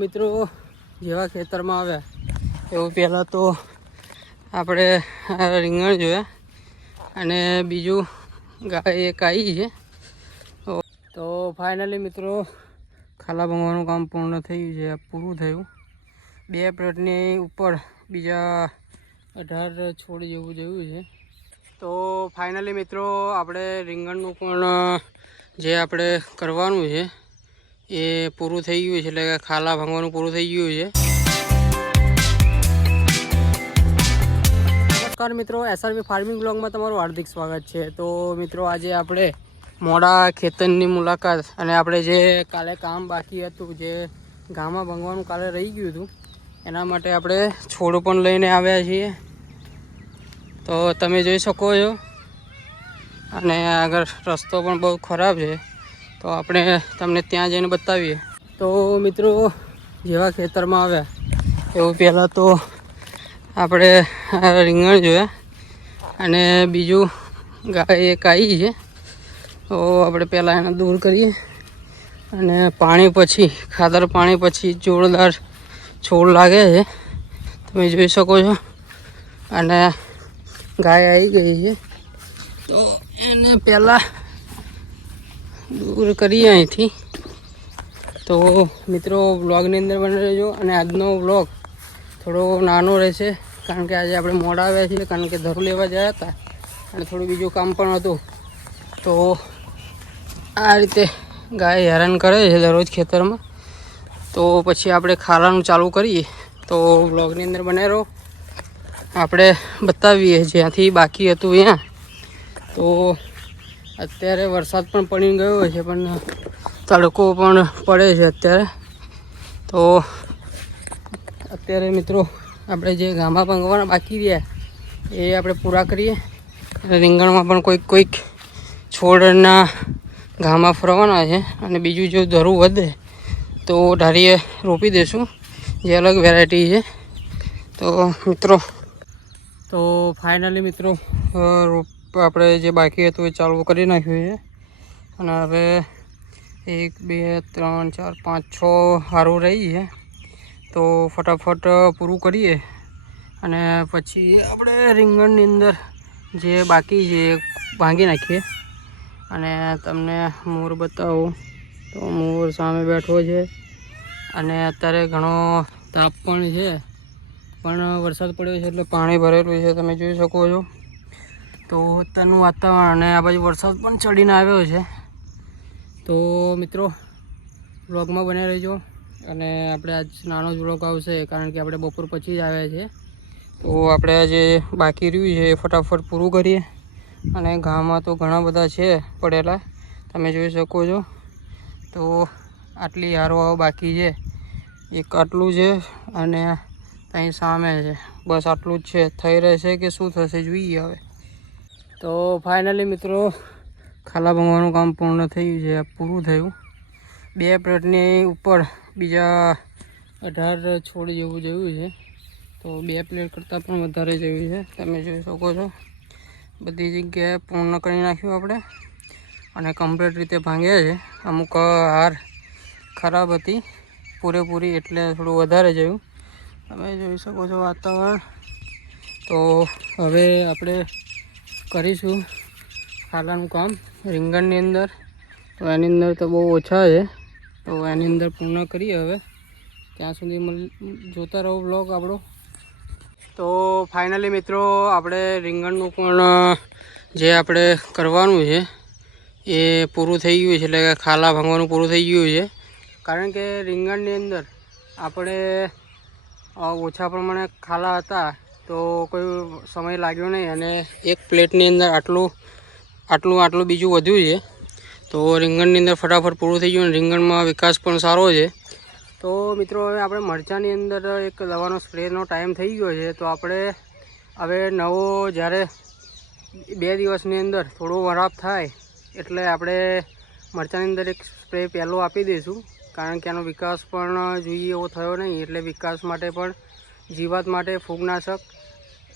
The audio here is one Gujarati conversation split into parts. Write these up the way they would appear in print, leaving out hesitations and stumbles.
મિત્રો જેવા ખેતરમાં આવ્યા એવું પહેલાં તો આપણે રીંગણ જોયા અને બીજું ગાય એક આવી છે. તો ફાઇનલી મિત્રો ખાલા ભંગવાનું કામ પૂર્ણ થયું છે. પૂરું થયું. 2 પ્લેટની ઉપર બીજા 18 છોડ જેવું જેવું છે. તો ફાઇનલી મિત્રો આપણે રીંગણનું પણ જે આપણે કરવાનું છે એ પૂરું થઈ ગયું છે, એટલે કે ખાલા ભાંગવાનું પૂરું થઈ ગયું છે. નમસ્કાર મિત્રો, SRV ફાર્મિંગ બ્લોગમાં તમારું હાર્દિક સ્વાગત છે. તો મિત્રો આજે આપણે મોડા ખેતરની મુલાકાત અને આપણે જે કાલે કામ બાકી હતું, જે ગામમાં ભાંગવાનું કાલે રહી ગયું હતું, એના માટે આપણે છોડ પણ લઈને આવ્યા છીએ. તો તમે જોઈ શકો છો. અને આગળ રસ્તો પણ બહુ ખરાબ છે, તો આપણે તમને ત્યાં જઈને બતાવીએ. તો મિત્રો જેવા ખેતરમાં આવ્યા એવું પહેલાં તો આપણે રીંગણ જોયા અને બીજું ગાય એક આવી છે. તો આપણે પહેલાં એને દૂર કરીએ અને પાણી પછી ખાતર પાણી પછી જોરદાર છોડ લાગે છે, તમે જોઈ શકો છો. અને ગાય આવી ગઈ છે, તો એને પહેલાં દૂર કરીએ અહીંથી. તો મિત્રો વ્લોગની અંદર બની રહેજો. અને આજનો વ્લોગ થોડો નાનો રહેશે, કારણ કે આજે આપણે મોડા આવ્યા છીએ, કારણ કે ધરું લેવા ગયા હતા અને થોડું બીજું કામ પણ હતું. તો આ રીતે ગાય હેરાન કરે છે દરરોજ ખેતરમાં. તો પછી આપણે ખાલાનું ચાલુ કરીએ. તો વ્લોગની અંદર બને રહો, આપણે બતાવીએ જ્યાંથી બાકી હતું ત્યાં. તો અત્યારે વરસાદ પણ પડી ગયો છે, પણ તડકો પણ પડે છે અત્યારે. તો અત્યારે મિત્રો આપણે જે ગામમાં ભાંગવાના બાકી રહ્યા એ આપણે પૂરા કરીએ. રીંગણમાં પણ કોઈક છોડના ગામમાં ફરવાના છે. અને બીજું જો ધરું વધે તો ઢારીએ રોપી દઈશું, જે અલગ વેરાયટી છે. તો મિત્રો તો ફાઇનલી મિત્રો આપણે જે બાકી હતું એ ચાલુ કરી નાખ્યું છે. અને હવે 1 2 3 4 5 6 સારું રહી છે. તો ફટાફટ પૂરું કરીએ અને પછી આપણે રીંગણની અંદર જે બાકી છે એ ભાંગી નાખીએ. અને તમને મોર બતાવું તો મોર સામે બેઠો છે. અને અત્યારે ઘણો તાપ પણ છે, પણ વરસાદ પડ્યો છે એટલે પાણી ભરેલું છે, તમે જોઈ શકો છો. તો અત્યારનું વાતાવરણ, અને આ બાજુ વરસાદ પણ ચડીને આવ્યો છે. તો મિત્રો વ્લોગમાં બને રહેજો. અને આપણે આજ નાનો જ વ્લોગ આવશે, કારણ કે આપણે બપોર પછી જ આવ્યા છીએ. તો આપણે આજે બાકી રહ્યું છે એ ફટાફટ પૂરું કરીએ. અને ગામમાં તો ઘણા બધા છે પડેલા, તમે જોઈ શકો છો. તો આટલી હારવાઓ બાકી છે, એક આટલું છે અને અહીં સામે છે, બસ આટલું જ છે. થઈ રહેશે કે શું થશે જોઈએ હવે. તો ફાઇનલી મિત્રો ખાલા ભંગવાનું કામ પૂર્ણ થયું છે. પૂરું થયું. 2 પ્લેટની ઉપર બીજા 18 છોડ જેવું જેવું છે. તો 2 પ્લેટ કરતાં પણ વધારે જેવી છે, તમે જોઈ શકો છો. બધી જગ્યાએ પૂર્ણ કરી નાખ્યું આપણે અને કમ્પ્લીટ રીતે ભાંગ્યા છે. અમુક હાર ખરાબ હતી પૂરેપૂરી, એટલે થોડું વધારે જેવું તમે જોઈ શકો છો વાતાવરણ. તો હવે આપણે કરીશું ખાલાનું કામ રીંગણની અંદર. તો એની અંદર તો બહુ ઓછા છે, તો એની અંદર પૂર્ણ કરીએ હવે. ત્યાં સુધી જોતા રહો બ્લોગ આપણો. તો ફાઇનલી મિત્રો આપણે રીંગણનું પણ જે આપણે કરવાનું છે એ પૂરું થઈ ગયું છે, એટલે કે ખાલા ભાંગવાનું પૂરું થઈ ગયું છે. કારણ કે રીંગણની અંદર આપણે ઓછા પ્રમાણે ખાલા હતા, તો કોઈ સમય લાગ્યો નહીં. અને 1 પ્લેટની અંદર આટલું બીજું વધ્યું છે. તો રીંગણની અંદર ફટાફટ પૂરું થઈ ગયું. અને રીંગણમાં વિકાસ પણ સારો છે. તો મિત્રો હવે આપણે મરચાંની અંદર એક દવાનો સ્પ્રેનો ટાઈમ થઈ ગયો છે. તો આપણે હવે નવો જ્યારે 2 દિવસની અંદર થોડો વરાપ થાય એટલે આપણે મરચાંની અંદર એક સ્પ્રે પહેલો આપી દઈશું, કારણ કે આનો વિકાસ પણ જોઈએ એવો થયો નહીં. એટલે વિકાસ માટે પણ, જીવાત માટે ફૂગનાશક,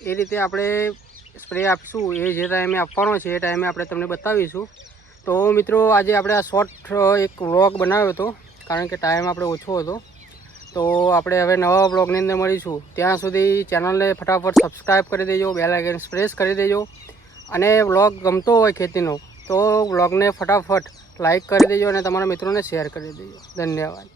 એ રીતે આપણે સ્પ્રે આપીશું. એ જે ટાઈમે આપવાનો છે એ ટાઈમે આપણે તમને બતાવીશું. તો મિત્રો આજે આપણે આ શોર્ટ એક વ્લોગ બનાવ્યો હતો, કારણ કે ટાઈમ આપણે ઓછો હતો. તો આપણે હવે નવા બ્લોગની અંદર મળીશું. ત્યાં સુધી ચેનલને ફટાફટ સબસ્ક્રાઈબ કરી દેજો, બેલ આઇકન પ્રેસ કરી દેજો. અને બ્લોગ ગમતો હોય ખેતીનો તો બ્લોગને ફટાફટ લાઈક કરી દેજો અને તમારા મિત્રોને શેર કરી દેજો. ધન્યવાદ.